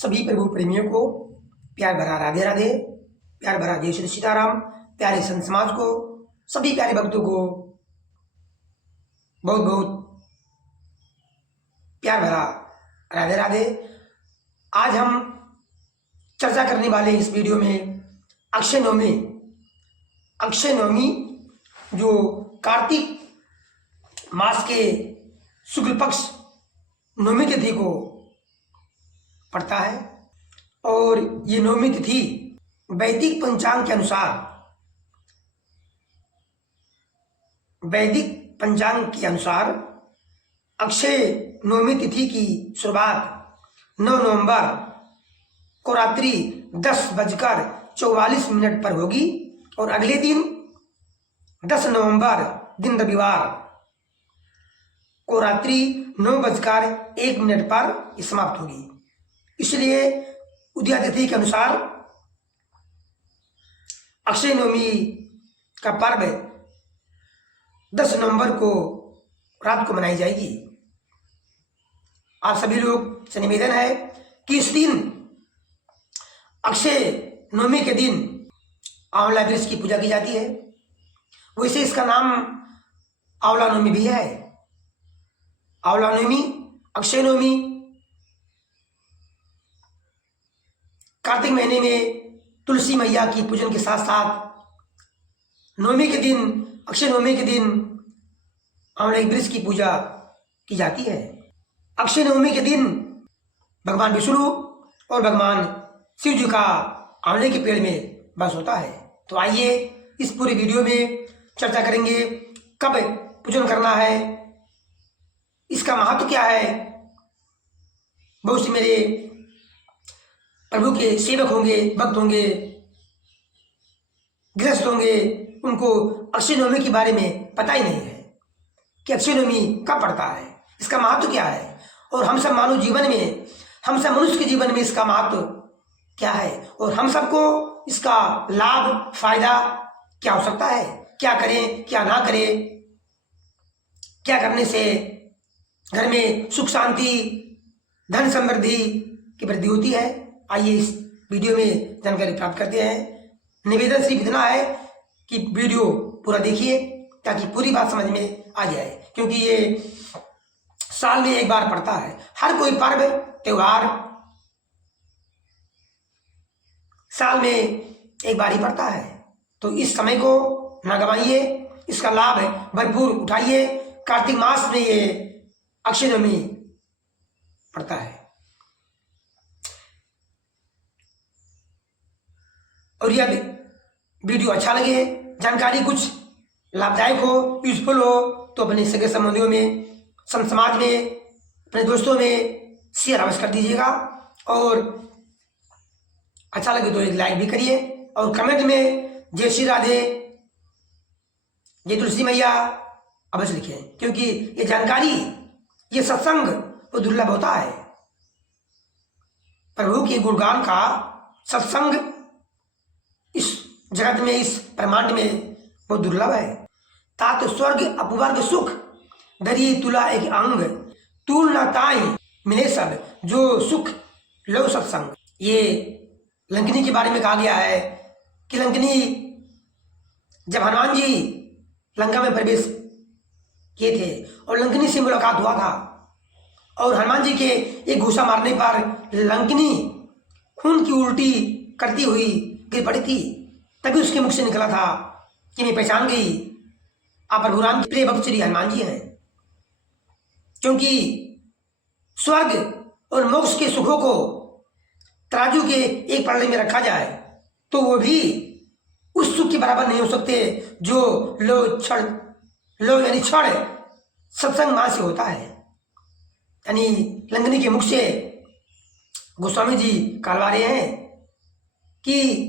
सभी प्रभु प्रेमियों को प्यार भरा राधे राधे, प्यार भरा जय श्री सीताराम। प्यारे संत समाज को, सभी प्यारे भक्तों को बहुत बहुत प्यार भरा राधे राधे। आज हम चर्चा करने वाले इस वीडियो में अक्षय नवमी जो कार्तिक मास के शुक्ल पक्ष नवमी तिथि को पड़ता है और ये नवमी तिथि वैदिक पंचांग के अनुसार अक्षय नवमी तिथि की शुरुआत 9 नवंबर को रात्रि 10:44 पर होगी और अगले दिन 10 नवंबर दिन रविवार को रात्रि 9:01 पर समाप्त होगी। इसलिए उदया तिथि के अनुसार अक्षय नवमी का पर्व 10 नवंबर को रात को मनाई जाएगी। आप सभी लोग से निवेदन है कि इस दिन अक्षय नवमी के दिन आंवला वृक्ष की पूजा की जाती है। वैसे इसका नाम आंवला नवमी भी है। आंवला नवमी, अक्षय नवमी कार्तिक महीने में तुलसी मैया की पूजन के साथ साथ नवमी के दिन, अक्षय नवमी के दिन आंवले वृक्ष की पूजा की जाती है। अक्षय नवमी के दिन भगवान विष्णु और भगवान शिव जी का आंवले के पेड़ में वास होता है। तो आइए इस पूरे वीडियो में चर्चा करेंगे कब पूजन करना है, इसका महत्व क्या है। बहुत से मेरे प्रभु के सेवक होंगे, भक्त होंगे, गृहस्थ होंगे, उनको अक्षय नवमी के बारे में पता ही नहीं है कि अक्षय नवमी कब पड़ता है, इसका महत्व क्या है और हम सब मानव जीवन में, हम सब मनुष्य के जीवन में इसका महत्व क्या है और हम सबको इसका लाभ फायदा क्या हो सकता है, क्या करें क्या ना करें, क्या करने से घर में सुख शांति धन समृद्धि की वृद्धि होती है। आइए इस वीडियो में जानकारी प्राप्त करते हैं। निवेदन सिर्फ इतना है कि वीडियो पूरा देखिए ताकि पूरी बात समझ में आ जाए, क्योंकि ये साल में एक बार पड़ता है। हर कोई पर्व त्योहार साल में एक बार ही पड़ता है, तो इस समय को ना गवाइए, इसका लाभ भरपूर उठाइए। कार्तिक मास में ये अक्षय नवमी पड़ता है और यह वीडियो अच्छा लगे, जानकारी कुछ लाभदायक हो, यूजफुल हो तो अपने सगे संबंधियों में, संत समाज में, अपने दोस्तों में शेयर अवश्य कर दीजिएगा और अच्छा लगे तो एक लाइक भी करिए और कमेंट में जय श्री राधे, जय तुलसी मैया अवश्य लिखें, क्योंकि ये जानकारी, ये सत्संग वो दुर्लभ होता है। प्रभु के गुणगान का सत्संग इस जगत में, इस ब्रह्मांड में बहुत दुर्लभ है। तात स्वर्ग अपवर्ग सुख दरी तुला एक अंग, तूल न ताई मिले सब जो सुख लो सत्संग। ये लंकिनी के बारे में कहा गया है कि लंकिनी जब हनुमान जी लंका में प्रवेश किए थे और लंकिनी से मुलाकात हुआ था और हनुमान जी के एक घूसा मारने पर लंकिनी खून की उल्टी करती हुई गिर पड़ी थी। तभी उसके मुख से निकला था कि मैं पहचान गई आप प्रभु राम के प्रिय भक्त श्री हनुमान जी हैं, क्योंकि स्वर्ग और मोक्ष के सुखों को तराजू के एक पलड़े में रखा जाए तो वो भी उस सुख के बराबर नहीं हो सकते जो लो यानी क्षण सत्संग मां से होता है। यानी लंकिनी के मुख से गोस्वामी जी कहलवा रहे हैं कि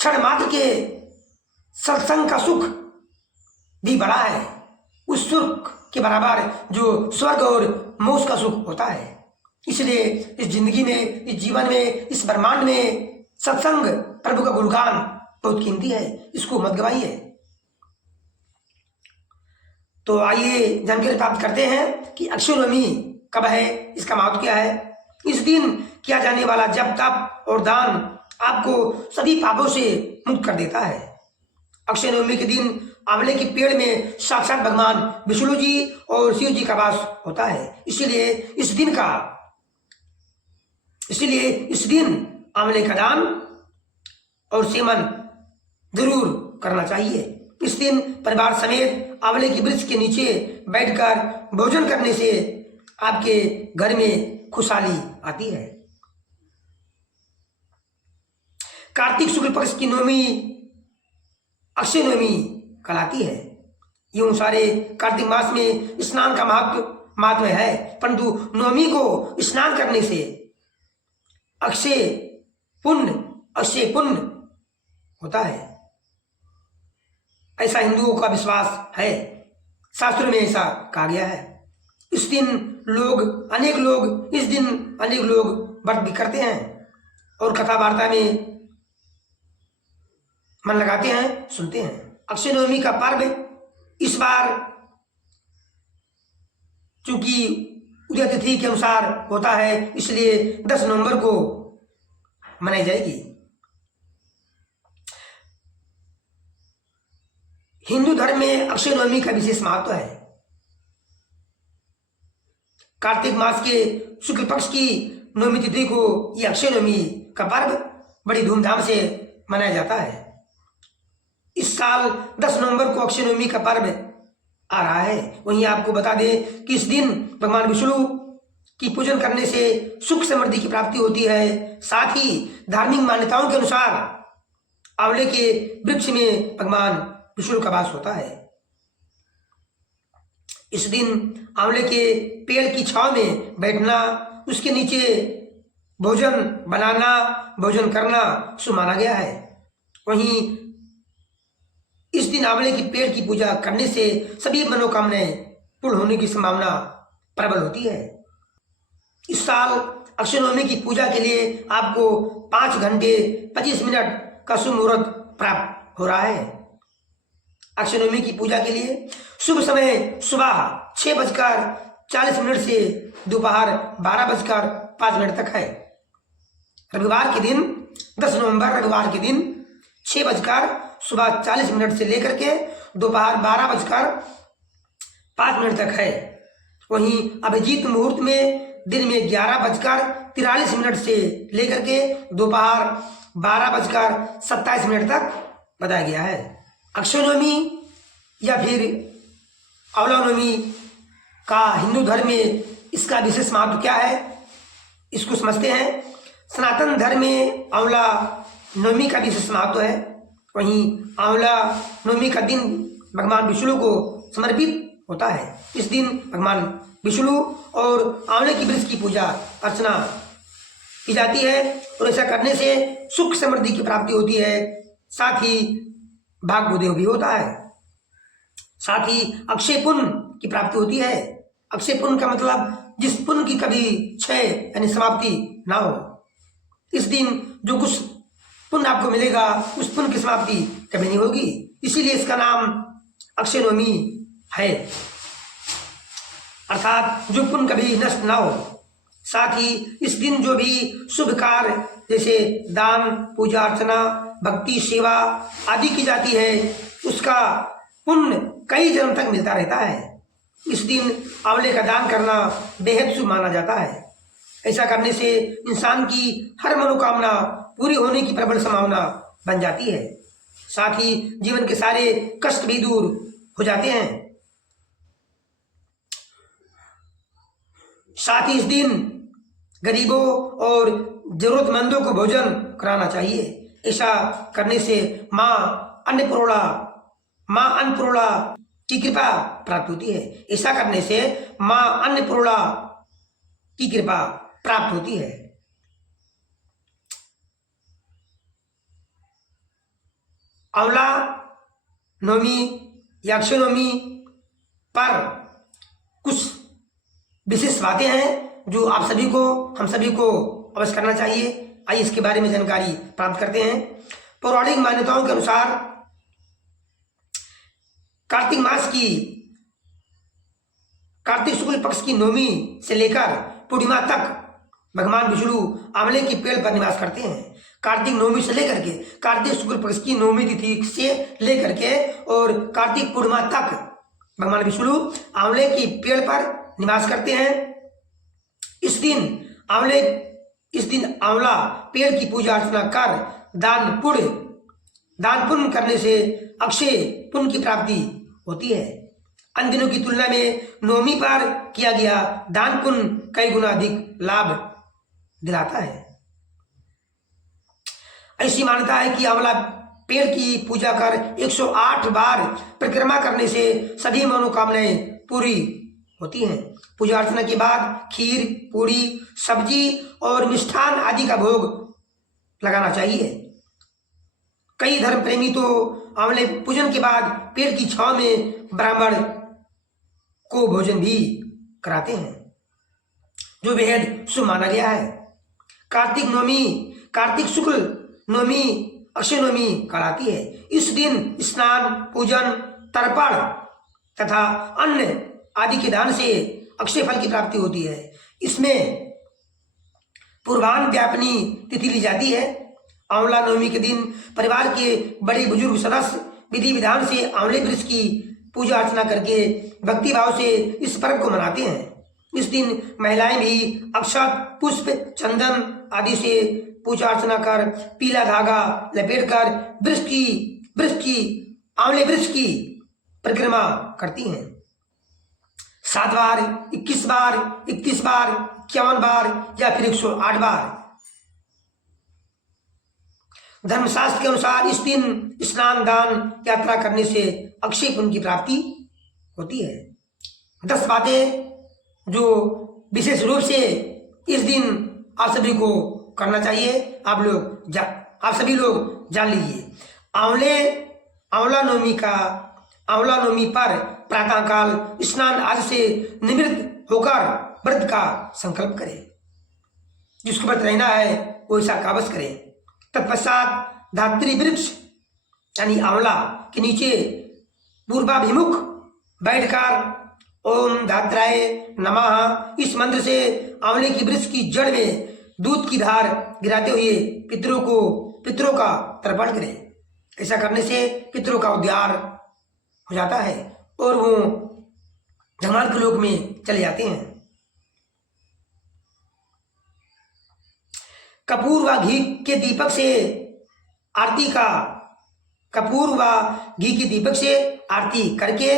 क्षण मात्र के सत्संग का सुख भी बड़ा है उस सुख के बराबर जो स्वर्ग और मोक्ष का सुख होता है। इसलिए इस जिंदगी में, इस जीवन में, इस ब्रह्मांड में सत्संग, प्रभु का गुणगान बहुत कीमती है, इसको मत गवाइए। तो आइए जानकारी प्राप्त करते हैं कि अक्षय नवमी कब है, इसका महत्व क्या है। इस दिन किया जाने वाला जप तप और दान आपको सभी पापों से मुक्त कर देता है। अक्षय नवमी के दिन आंवले के पेड़ में साक्षात भगवान विष्णु जी और शिव जी का वास होता है। इसीलिए इस दिन आंवले का दान और सेवन जरूर करना चाहिए। इस दिन परिवार समेत आंवले के वृक्ष के नीचे बैठकर भोजन करने से आपके घर में खुशहाली आती है। कार्तिक शुक्ल पक्ष की नवमी अक्षय नवमी कहलाती है। यूं सारे कार्तिक मास में स्नान का महत्व है, परंतु नवमी को स्नान करने से अक्षय पुण्य होता है, ऐसा हिंदुओं का विश्वास है। शास्त्रों में ऐसा कहा गया है। इस दिन अनेक लोग व्रत भी करते हैं और कथा वार्ता में मन लगाते हैं, सुनते हैं। अक्षय नवमी का पर्व इस बार चूंकि उदय तिथि के अनुसार होता है, इसलिए 10 नवंबर को मनाई जाएगी। हिंदू धर्म में अक्षय नवमी का विशेष महत्व है। कार्तिक मास के शुक्ल पक्ष की नवमी तिथि को यह अक्षय नवमी का पर्व बड़ी धूमधाम से मनाया जाता है। इस साल 10 नवंबर को अक्षय नवमी का पर्व आ रहा है। वहीं आपको बता दें कि इस दिन भगवान विष्णु की पूजन करने से सुख समृद्धि की प्राप्ति होती है। साथ ही धार्मिक मान्यताओं के अनुसार आंवले के वृक्ष में भगवान विष्णु का वास होता है। इस दिन आंवले के पेड़ की छांव में बैठना, उसके नीचे भोजन करना शुभ माना गया है। वहीं इस दिन आंवले के पेड़ की पूजा करने से सभी मनोकामनाएं पूर्ण होने की संभावना प्रबल होती है। इस साल अक्षय नवमी की पूजा के लिए आपको 5 घंटे 25 मिनट का शुभ मुहूर्त प्राप्त हो रहा है। अक्षय नवमी की पूजा के लिए शुभ समय सुबह 6:40 से दोपहर 12:05 तक है। रविवार के दिन 10 नवंबर रविवार के दिन 6:40 से लेकर के दोपहर 12:05 तक है। वहीं अभिजीत मुहूर्त में दिन में 11:43 से लेकर के दोपहर 12:27 तक बताया गया है। अक्षय नवमी या फिर आंवला नवमी का हिंदू धर्म में इसका विशेष महत्व क्या है, इसको समझते हैं। सनातन धर्म में आंवला नवमी का विशेष महत्व है। वहीं आंवला नवमी का दिन भगवान विष्णु को समर्पित होता है। इस दिन भगवान विष्णु और आंवले की वृक्ष की पूजा अर्चना की जाती है और ऐसा करने से सुख समृद्धि की प्राप्ति होती है। साथ ही भाग्योदय भी होता है। साथ ही अक्षय पुण्य की प्राप्ति होती है। अक्षय पुण्य का मतलब जिस पुण्य की कभी क्षय यानी समाप्ति ना हो। इस दिन जो कुछ पुण्य आपको मिलेगा उस पुण्य की समाप्ति कभी नहीं होगी, इसीलिए इसका नाम अक्षय नवमी है, अर्थात जो पुण्य कभी नष्ट ना हो। साथ ही इस दिन जो भी शुभ कार्य जैसे दान पूजा अर्चना भक्ति सेवा आदि की जाती है उसका पुण्य कई जन्म तक मिलता रहता है। इस दिन आंवले का दान करना बेहद शुभ माना जाता है। ऐसा करने से इंसान की हर मनोकामना पूरी होने की प्रबल संभावना बन जाती है। साथ ही जीवन के सारे कष्ट भी दूर हो जाते हैं। साथ ही इस दिन गरीबों और जरूरतमंदों को भोजन कराना चाहिए। ऐसा करने से माँ अन्नपूर्णा की कृपा प्राप्त होती है। ऐसा करने से माँ अन्नपूर्णा की कृपा प्राप्त होती है। आंवला नवमी या अक्षय नवमी पर कुछ विशेष बातें हैं जो आप सभी को हम सभी को अवश्य करना चाहिए। आइए इसके बारे में जानकारी प्राप्त करते हैं। पौराणिक मान्यताओं के अनुसार कार्तिक शुक्ल पक्ष की नवमी से लेकर पूर्णिमा तक भगवान विष्णु आंवले के पेड़ पर निवास करते हैं। कार्तिक नवमी से लेकर के कार्तिक शुक्ल पक्ष की नवमी तिथि से लेकर के और कार्तिक पूर्णिमा तक भगवान विष्णु आंवले के पेड़ पर निवास करते हैं। इस दिन आंवला पेड़ की पूजा अर्चना कर दान पुण्य करने से अक्षय पुण्य की प्राप्ति होती है। अन्य दिनों की तुलना में नवमी पर किया गया दान पुण्य कई गुना अधिक लाभ दिलाता है। ऐसी मान्यता है कि आंवला पेड़ की पूजा कर 108 बार परिक्रमा करने से सभी मनोकामनाएं पूरी होती हैं। पूजा अर्चना के बाद खीर, पूरी, सब्जी और मिष्ठान आदि का भोग लगाना चाहिए। कई धर्म प्रेमी तो आंवले पूजन के बाद पेड़ की छांव में ब्राह्मण को भोजन भी कराते हैं, जो बेहद शुभ माना गया है। कार्तिक शुक्ल नवमी अक्षय नवमी कहलाती है। इस दिन स्नान, पूजन, तर्पण तथा अन्न आदि के दान से अक्षय फल की प्राप्ति होती है। इसमें पूर्वान्न व्यापनी तिथि ली जाती है। आंवला नवमी के दिन परिवार के बड़े बुजुर्ग सदस्य विधि विधान से आंवले वृक्ष की पूजा अर्चना करके भक्ति भाव से इस पर्व को मनाते हैं। इस दिन महिलाएं भी अक्षत, पुष्प, चंदन आदि से पूजा अर्चना कर पीला धागा लपेटकर आंवले वृक्ष की परिक्रमा करती हैं। 7 बार, 21 बार, 31 बार, 51 बार या फिर 108 बार। धर्मशास्त्र के अनुसार इस दिन स्नान, दान, यात्रा करने से अक्षय पुण्य की प्राप्ति होती है। 10 बातें जो विशेष रूप से इस दिन आप सभी को करना चाहिए, आप सभी लोग जान लीजिए। आंवला नवमी पर प्रातःकाल स्नान आदि से निवृत्त होकर व्रत का संकल्प करें। जिसको व्रत रहना है वो ऐसा काबज करें। तत्पश्चात धात्री वृक्ष यानी आंवला के नीचे पूर्वाभिमुख बैठकर ओम धात्राय नमः इस मंत्र से आंवले की वृक्ष की जड़ में दूध की धार गिराते हुए पितरों का तर्पण करें। ऐसा करने से पितरों का उद्धार हो जाता है और वो धर्मार्थ के लोक में चले जाते हैं। कपूर व घी के दीपक से आरती करके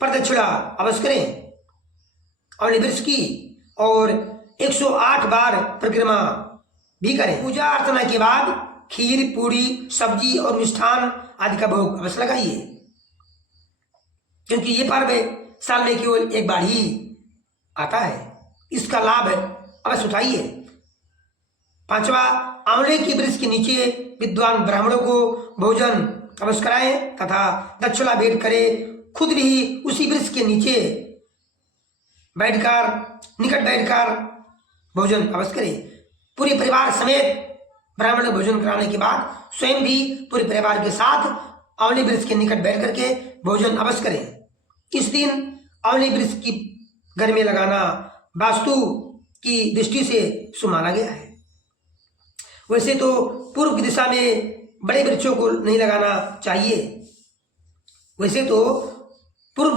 प्रदक्षिणा अवश्य करें आंवले वृक्ष की और 108 बार परिक्रमा भी करें। पूजा अर्चना के बाद खीर, पूरी, सब्जी और मिष्ठान आदि का भोग अवश्य लगाइए, क्योंकि ये पर्व साल में केवल एक बार ही आता है। इसका लाभ अवश्य उठाइए। 5वां, आंवले की वृक्ष के नीचे विद्वान ब्राह्मणों को भोजन अवश्य कराएं तथा दक्षिणा भेंट करें। खुद भी उसी वृक्ष के नीचे निकट बैठकर भोजन अवश्य करें। पूरे परिवार समेत ब्राह्मण भोजन कराने के बाद स्वयं भी पूरे परिवार के साथ आंवले वृक्ष के निकट बैठ करके भोजन अवश्य करें। इस दिन आंवले वृक्ष की घर में लगाना वास्तु की दृष्टि से शुभ माना गया है। वैसे तो पूर्व की दिशा में बड़े वृक्षों को नहीं लगाना चाहिए। पूर्व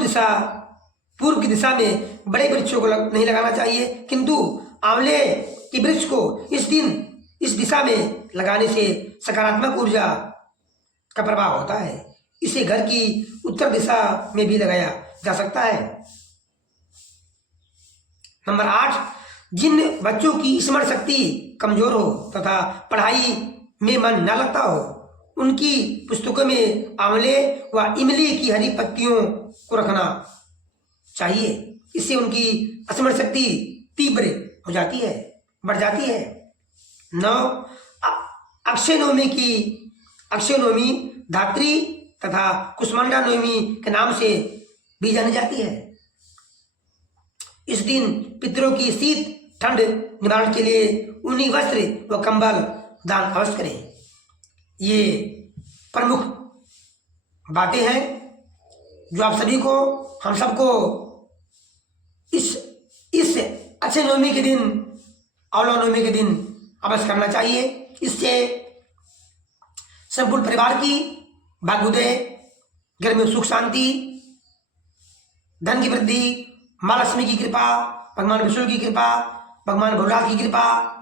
की दिशा में बड़े वृक्षों को नहीं लगाना चाहिए, किंतु आंवले के वृक्ष को इस दिशा में लगाने से सकारात्मक ऊर्जा का प्रभाव होता है। इसे घर की उत्तर दिशा में भी लगाया जा सकता है। नंबर 8, जिन बच्चों की स्मरण शक्ति कमजोर हो तथा पढ़ाई में मन न लगता हो, उनकी पुस्तकों में आंवले व इमली की हरी पत्तियों को रखना चाहिए। इससे उनकी स्मरण शक्ति तीव्र हो जाती है, बढ़ जाती है। 9, अक्षय नवमी धात्री तथा कुष्मांडा नवमी के नाम से भी जानी जाती है। इस दिन पितरों की शीत ठंड निवारण के लिए ऊनी वस्त्र व कंबल दान अवश्य करें। ये प्रमुख बातें हैं जो आप सभी को, हम सबको इस अक्षय नवमी के दिन आंवला नवमी के दिन अवश्य करना चाहिए। इससे संपूर्ण परिवार की भाग्योदय, घर में सुख शांति, धन की वृद्धि, माँ लक्ष्मी की कृपा, भगवान विष्णु की कृपा, भगवान भोलेनाथ की कृपा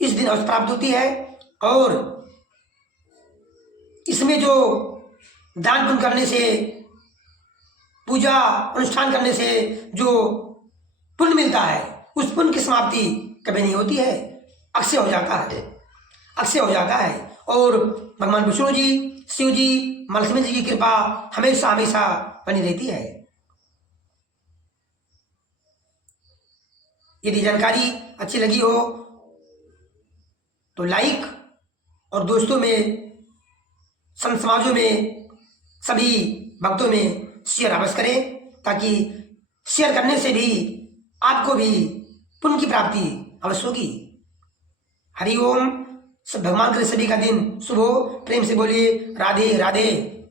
इस दिन अवश्य प्राप्त होती है। और इसमें जो दान पुण्य करने से, पूजा अनुष्ठान करने से जो पुण्य मिलता है, उस पुण्य की समाप्ति कभी नहीं होती है, अक्षय हो जाता है, अक्षय हो जाता है। और भगवान विष्णु जी, शिव जी, माँ लक्ष्मी जी की कृपा हमेशा हमेशा बनी रहती है। यदि जानकारी अच्छी लगी हो तो लाइक, और दोस्तों में, संत समाजों में, सभी भक्तों में शेयर अवश्य करें, ताकि शेयर करने से भी आपको भी पुण्य की प्राप्ति अवश्य होगी। हरि ओम। सब भगवान करे सभी का दिन शुभ हो। प्रेम से बोलिए राधे राधे।